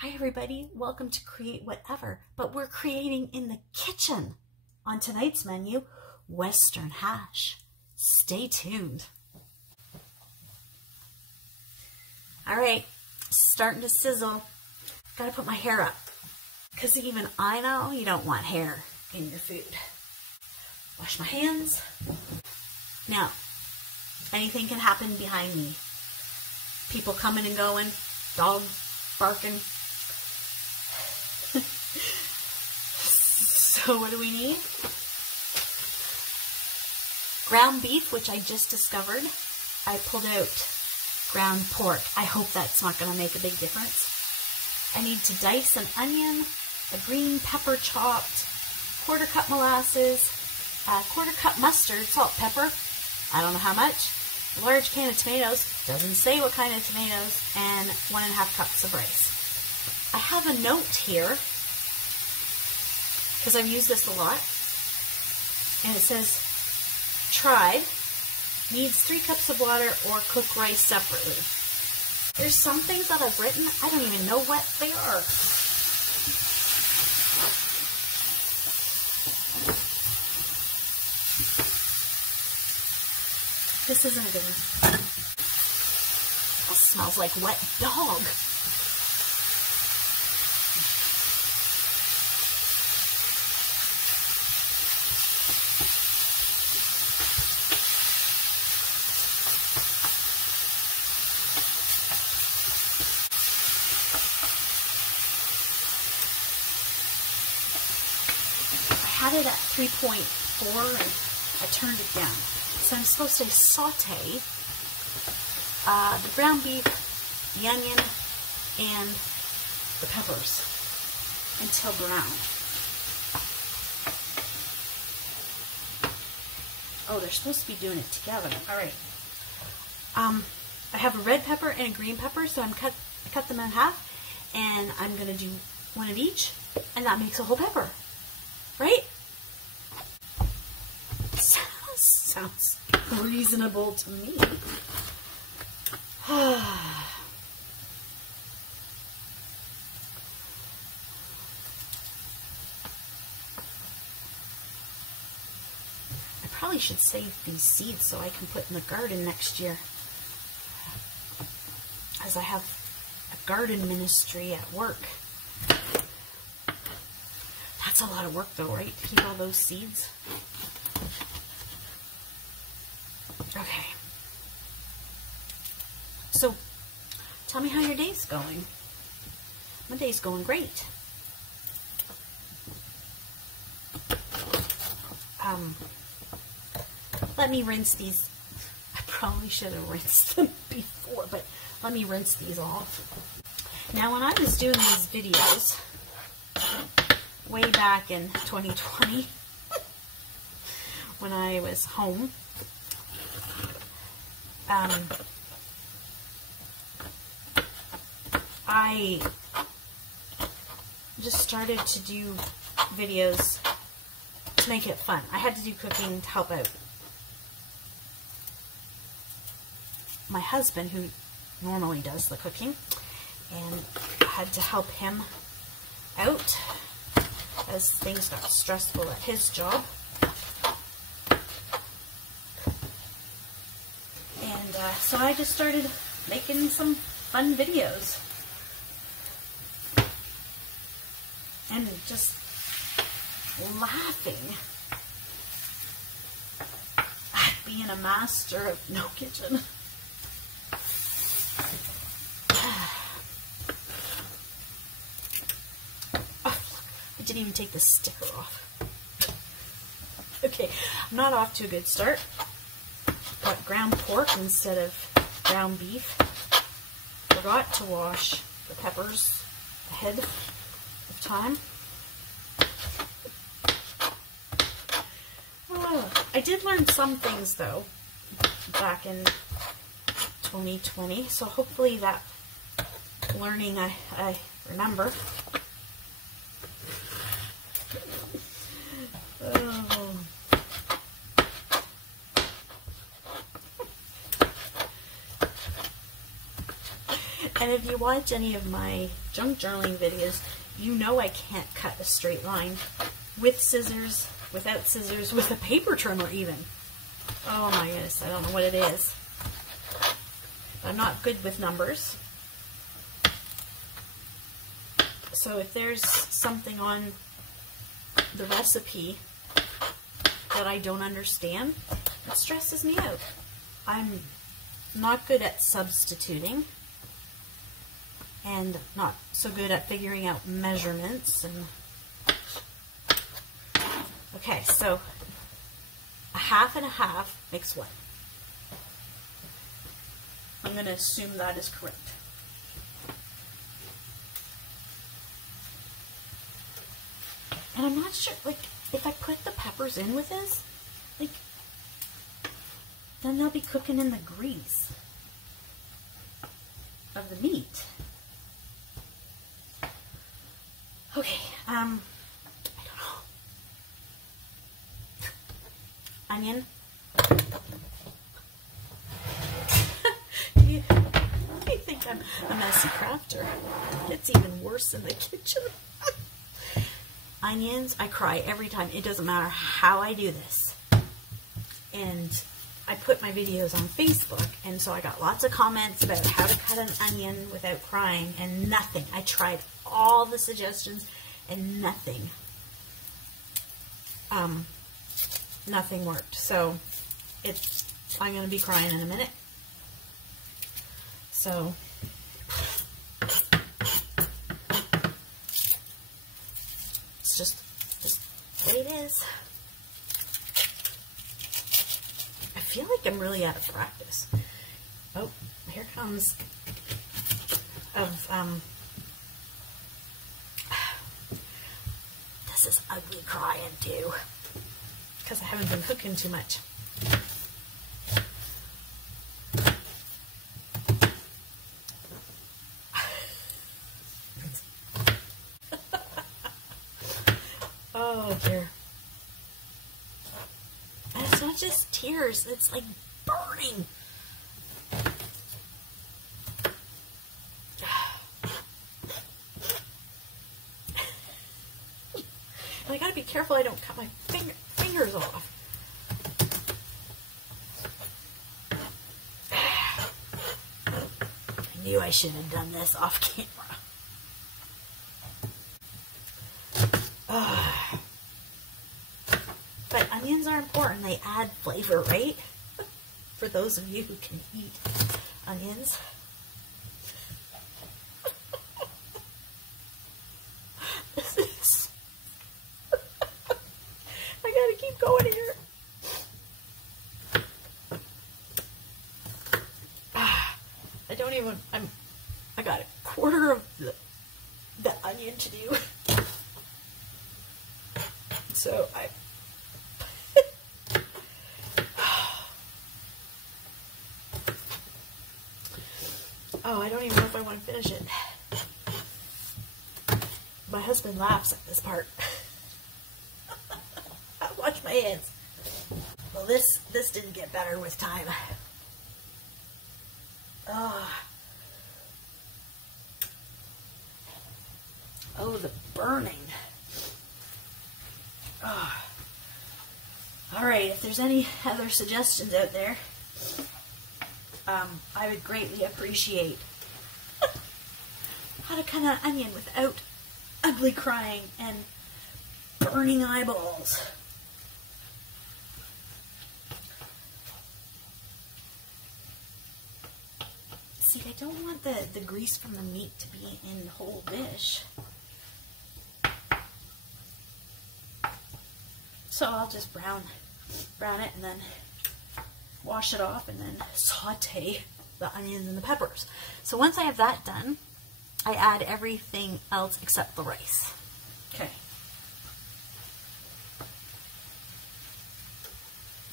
Hi everybody, welcome to Create Whatever, but we're creating in the kitchen. On tonight's menu, Western hash. Stay tuned. All right, starting to sizzle. Gotta put my hair up, because even I know you don't want hair in your food. Wash my hands. Now, anything can happen behind me. People coming and going, dog barking. So what do we need? Ground beef, which I just discovered. I pulled out ground pork. I hope that's not going to make a big difference. I need to dice an onion, a green pepper chopped, quarter cup molasses, a quarter cup mustard, salt, pepper, I don't know how much, a large can of tomatoes, doesn't say what kind of tomatoes, and 1.5 cups of rice. I have a note here, because I've used this a lot, and it says, tried, needs 3 cups of water or cook rice separately. There's some things that I've written, I don't even know what they are. This isn't a good one. It smells like wet dog. I had it at 3.4 and I turned it down. So I'm supposed to saute the ground beef, the onion, and the peppers until brown. Oh, they're supposed to be doing it together. All right. I have a red pepper and a green pepper, so I cut them in half, and I'm going to do one of each, and that makes a whole pepper. Right? Sounds reasonable to me. I probably should save these seeds so I can put in the garden next year, as I have a garden ministry at work. That's a lot of work though, right? To keep all those seeds. Okay. So, tell me how your day's going. My day's going great. Let me rinse these. I probably should have rinsed them before, but let me rinse these off. Now, when I was doing these videos, way back in 2020, when I was home, I just started to do videos to make it fun. I had to do cooking to help out my husband, who normally does the cooking, and I had to help him out as things got stressful at his job. And so I just started making some fun videos. And just laughing at being a master of no kitchen. I didn't even take the sticker off. Okay, I'm not off to a good start. Got ground pork instead of ground beef. Forgot to wash the peppers ahead of time. Oh, I did learn some things though back in 2020, so hopefully that learning I remember. Oh. And if you watch any of my junk journaling videos, you know I can't cut a straight line with scissors, without scissors, with a paper trimmer even. Oh my goodness, I don't know what it is. I'm not good with numbers. So if there's something on the recipe that I don't understand, it stresses me out. I'm not good at substituting and not so good at figuring out measurements. And okay, so a half and a half makes what? I'm going to assume that is correct. And I'm not sure, like, if I put the peppers in with this, like, then they'll be cooking in the grease of the meat. Okay, I don't know. Onion. You think I'm a messy crafter. It's even worse in the kitchen. Onions, I cry every time. It doesn't matter how I do this. And I put my videos on Facebook, and so I got lots of comments about how to cut an onion without crying, and nothing. I tried all the suggestions, and nothing. Nothing worked. So I'm going to be crying in a minute. So it's just the way it is. I feel like I'm really out of practice. Oh, here comes this is ugly crying too, because I haven't been cooking too much. Oh dear. And it's not just tears, it's like burning. And I gotta be careful I don't cut my fingers off. I knew I should have done this off camera. But onions are important. They add flavor, right? For those of you who can eat onions. This is... I gotta keep going here. I don't even... I got a quarter of the onion to do. So oh, I don't even know if I want to finish it. My husband laughs at this part. Watch my hands. Well, this didn't get better with time. Oh, the burning. Alright, if there's any other suggestions out there, I would greatly appreciate how to cut an onion without ugly crying and burning eyeballs. See, I don't want the grease from the meat to be in the whole dish. So I'll just brown it and then wash it off and then saute the onions and the peppers. So once I have that done, I add everything else except the rice. Okay.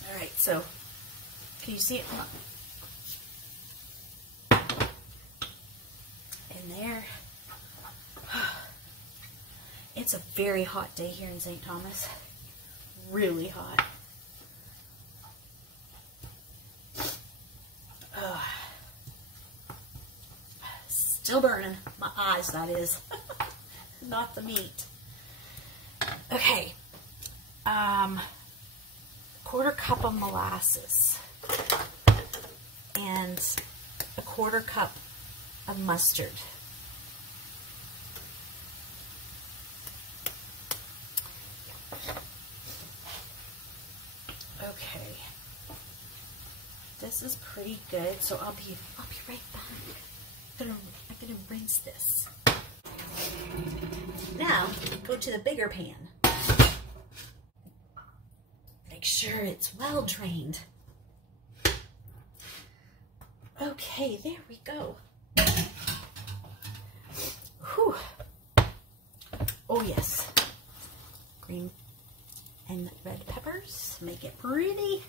Alright, so can you see it? In there. It's a very hot day here in St. Thomas. Really hot. Still burning. My eyes, that is. Not the meat. Okay. 1/4 cup of molasses. And 1/4 cup of mustard. Okay. This is pretty good, so I'll be right back. I'm gonna rinse this. Now, go to the bigger pan. Make sure it's well drained. Okay, there we go. Whew. Oh yes. Green and red peppers. Make it pretty.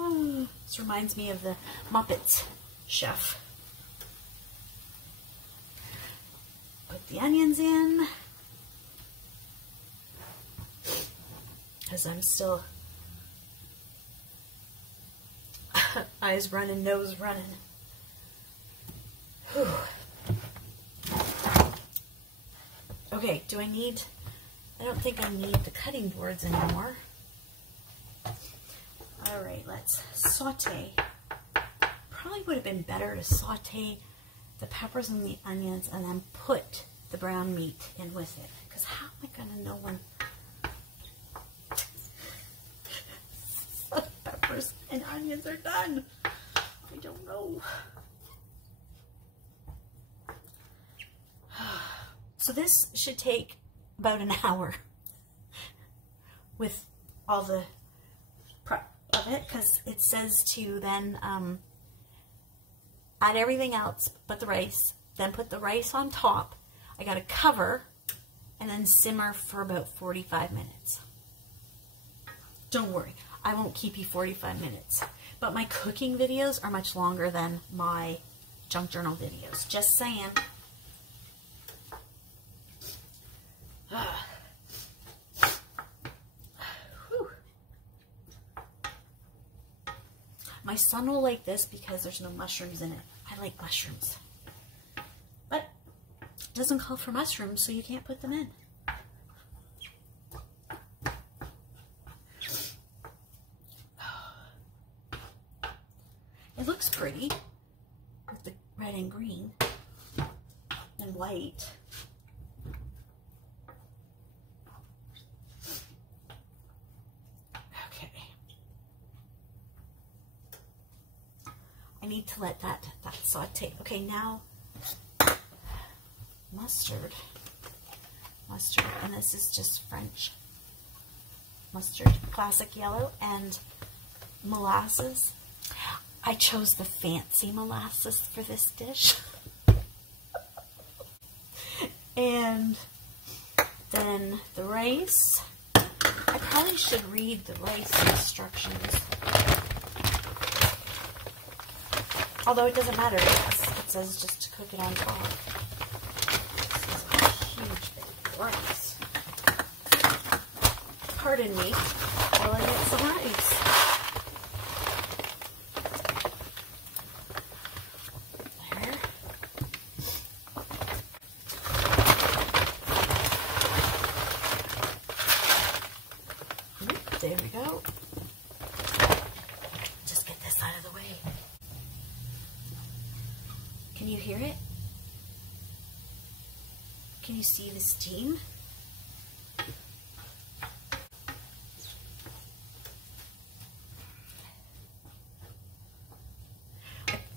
Oh, this reminds me of the Muppets chef. Put the onions in. Because I'm still eyes running, nose running. Whew. Okay, I don't think I need the cutting boards anymore. All right, let's saute. Probably would have been better to saute the peppers and the onions and then put the brown meat in with it. Because how am I going to know when the peppers and onions are done? I don't know. So this should take about an hour with all the prep of it, because it says to then add everything else but the rice, then put the rice on top. I got to cover and then simmer for about 45 minutes. Don't worry, I won't keep you 45 minutes, but my cooking videos are much longer than my junk journal videos. Just saying. My son will like this because there's no mushrooms in it. I like mushrooms. But it doesn't call for mushrooms, so you can't put them in. It looks pretty with the red and green and white. I need to let that saute. Okay, now mustard, and this is just French mustard, classic yellow, and molasses. I chose the fancy molasses for this dish. And then the rice. I probably should read the rice instructions. Although it doesn't matter, it says just to cook it on top. This is a huge big rice. Pardon me while I get some rice. There we go. Just get this out of the way. Can you hear it? Can you see the steam?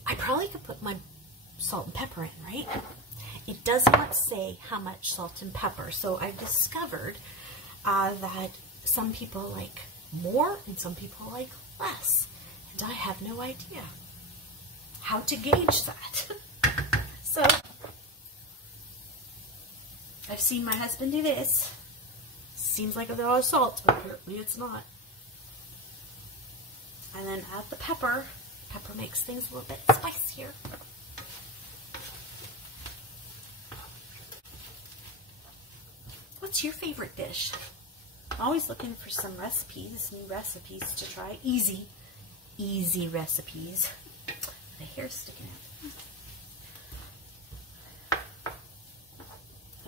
I probably could put my salt and pepper in, right? It does not say how much salt and pepper, so I've discovered that some people like more and some people like less, and I have no idea how to gauge that. So I've seen my husband do this. Seems like a lot of salt, but apparently it's not. And then add the pepper. Pepper makes things a little bit spicier. What's your favorite dish? I'm always looking for some recipes, new recipes to try. Easy recipes. the hair sticking out.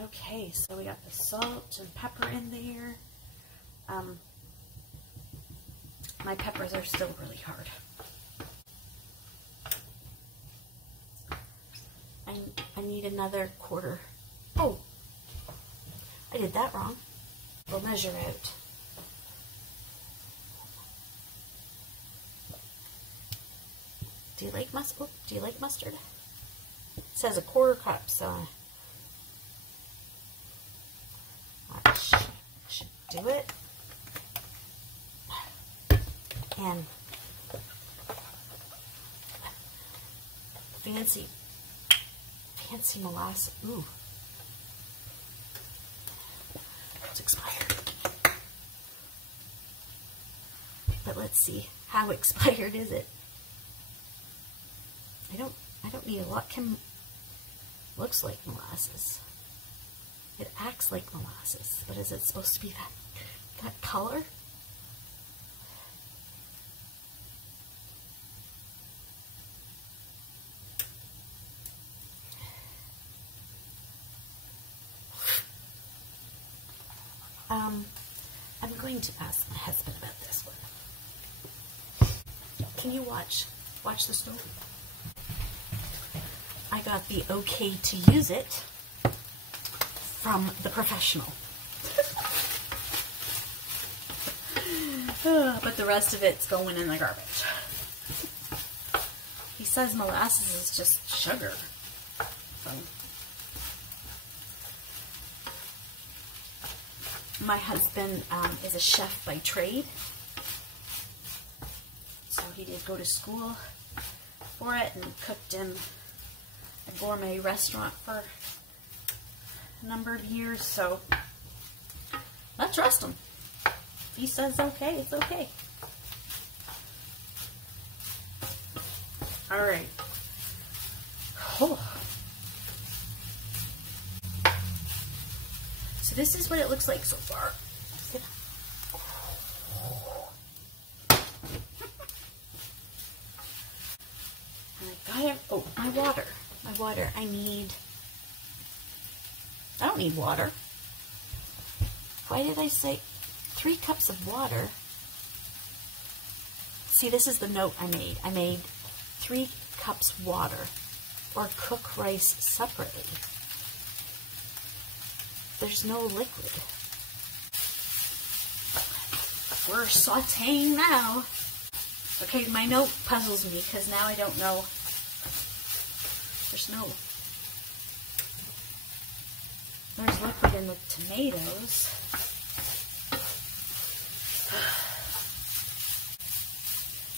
Okay, so we got the salt and pepper in there. My peppers are still really hard. I need another quarter. Oh, I did that wrong. We'll measure out. Do you like mustard? Do you like mustard? It says a quarter cup, so I should do it. And fancy molasses. Ooh, it's expired. But let's see, how expired is it? I don't need a lot. Looks like molasses. It acts like molasses, but is it supposed to be that color? I'm going to ask my husband about this one. Can you watch the stove? I got the okay to use it from the professional. But the rest of it's going in the garbage. He says molasses is just sugar. So my husband is a chef by trade. So he did go to school for it and cooked in a gourmet restaurant for a number of years. So let's trust him. If he says okay, it's okay. All right. Oh. So this is what it looks like so far. Oh, my water. I don't need water. Why did I say 3 cups of water? See, this is the note I made. I made 3 cups water, or cook rice separately. There's no liquid. We're sauteing now. Okay, my note puzzles me because now I don't know. There's liquid in the tomatoes.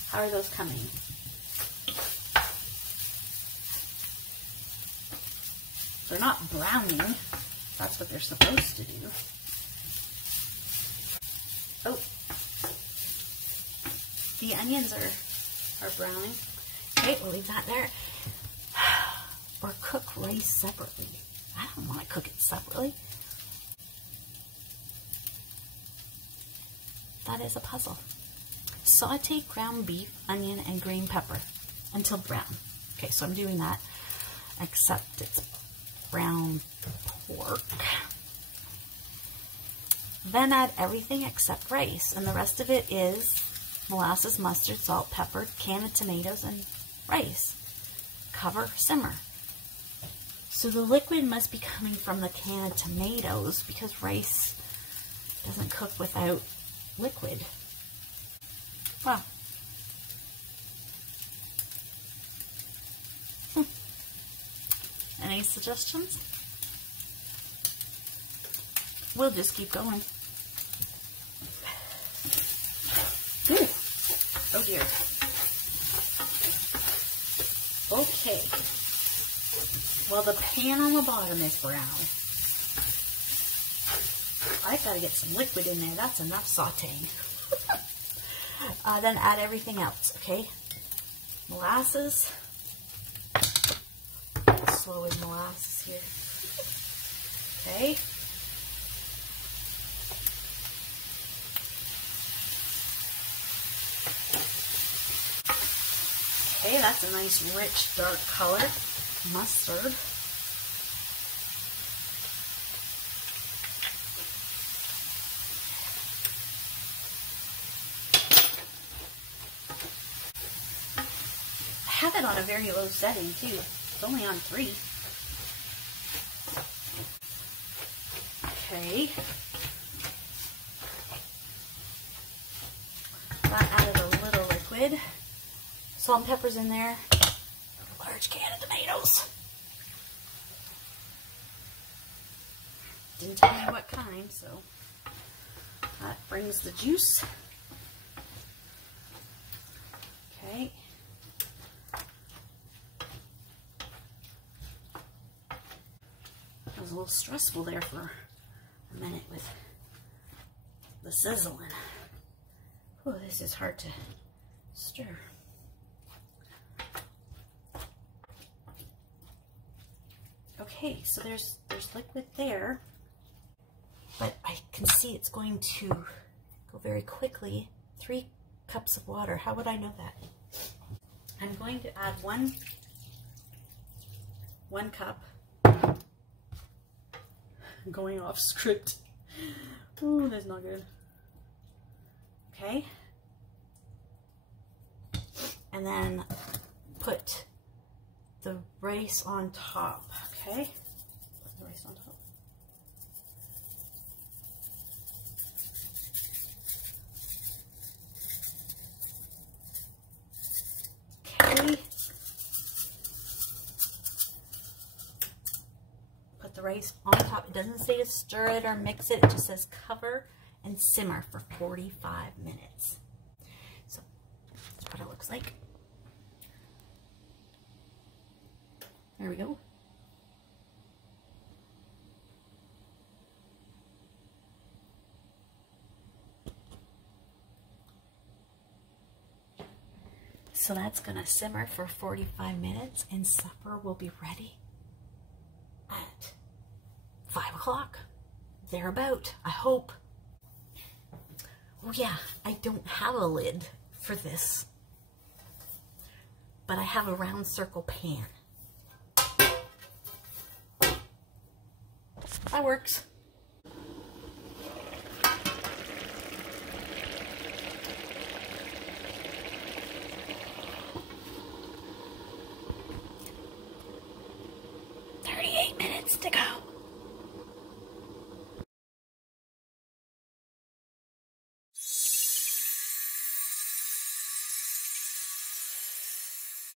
How are those coming? They're not browning. That's what they're supposed to do. Oh, the onions are browning. Okay, we'll leave that there. Or cook rice separately. I don't want to cook it separately. That is a puzzle. Saute ground beef, onion, and green pepper until brown. Okay, so I'm doing that, except it's brown pork. Then add everything except rice, and the rest of it is molasses, mustard, salt, pepper, can of tomatoes, and rice. Cover, simmer. So the liquid must be coming from the can of tomatoes because rice doesn't cook without liquid. Wow. Any suggestions? We'll just keep going. Ooh. Oh dear. Okay. Well, the pan on the bottom is brown. I've got to get some liquid in there. That's enough sauteing. Then add everything else, okay? Molasses. Slow with molasses here. Okay. Okay, that's a nice rich dark color. Mustard. I have it on a very low setting too. It's only on 3. Okay. That added a little liquid. Salt and pepper's in there. Large can of tomatoes. Didn't tell me what kind, so that brings the juice. Okay. That was a little stressful there for a minute with the sizzling. Oh, this is hard to stir. Okay, so there's liquid there, but I can see it's going to go very quickly. 3 cups of water. How would I know that? I'm going to add one cup. I'm going off script. Ooh, that's not good. Okay. And then put the rice on top. Okay. Put the rice on top. Okay. Put the rice on top. It doesn't say to stir it or mix it. It just says cover and simmer for 45 minutes. So that's what it looks like. There we go. So that's gonna simmer for 45 minutes and supper will be ready at 5 o'clock. Thereabout, I hope. Oh yeah, I don't have a lid for this, but I have a round circle pan. That works. "38 minutes to go."